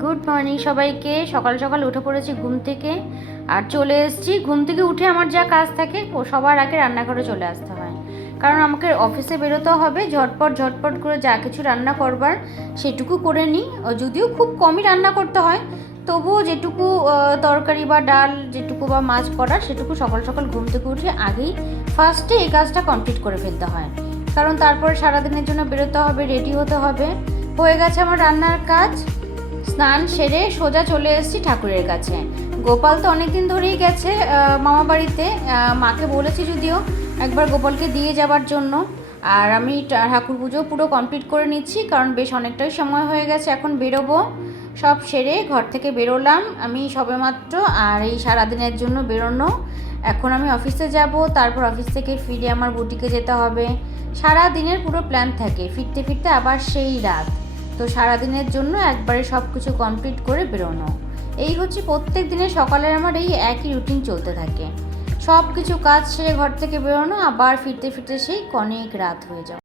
Good morning সবাইকে। সকাল সকাল উঠে পড়েছি ঘুম থেকে, আর চলে এসেছি। ঘুম থেকে উঠে আমার যা কাজ থাকে ও সবার আগে রান্নাঘরে চলে আসতে হয়, কারণ আমাকে অফিসে বেরোতে হবে। ঝটপট ঝটপট করে যা কিছু রান্না করবার সেটুকু করে নিই। যদিও খুব কমই রান্না করতে হয়, তবুও যেটুকু তরকারি বা ডাল যেটুকু বা মাছ করার সেটুকু সকাল সকাল ঘুম থেকে উঠে আগেই ফার্স্টে এই কাজটা কমপ্লিট করে ফেলতে হয়, কারণ তারপরে সারাদিনের জন্য বেরোতে হবে, রেডি হতে হবে। হয়ে গেছে আমার রান্নার কাজ। স্নান সেরে সোজা চলে এসেছি ঠাকুরের কাছে। গোপাল তো অনেক দিন ধরেই গেছে মামা বাড়িতে। মাকে বলেছি যদিও একবার গোপালকে দিয়ে যাবার জন্য। আর আমি ঠাকুর পুজো পুরো কমপ্লিট করে নিচ্ছি, কারণ বেশ অনেকটাই সময় হয়ে গেছে, এখন বেরোবো। সব সেরে ঘর থেকে বেরোলাম আমি সবেমাত্র। আর এই সারাদিনের জন্য বেরোনো। এখন আমি অফিসে যাব, তারপর অফিস থেকে ফিরে আমার বুটিকে যেতে হবে। সারা দিনের পুরো প্ল্যান থাকে, ফিরতে ফিরতে আবার সেই রাত। তো সারাদিনের জন্য একবারে সব কিছু কমপ্লিট করে বেরোনো। এই হচ্ছে প্রত্যেক দিনের সকালের আমার এই একই রুটিন চলতে থাকে। সব কিছু কাজ সেরে ঘর থেকে বেরোনো, আবার ফিরতে ফিরতে সেই অনেক রাত হয়ে যাওয়া।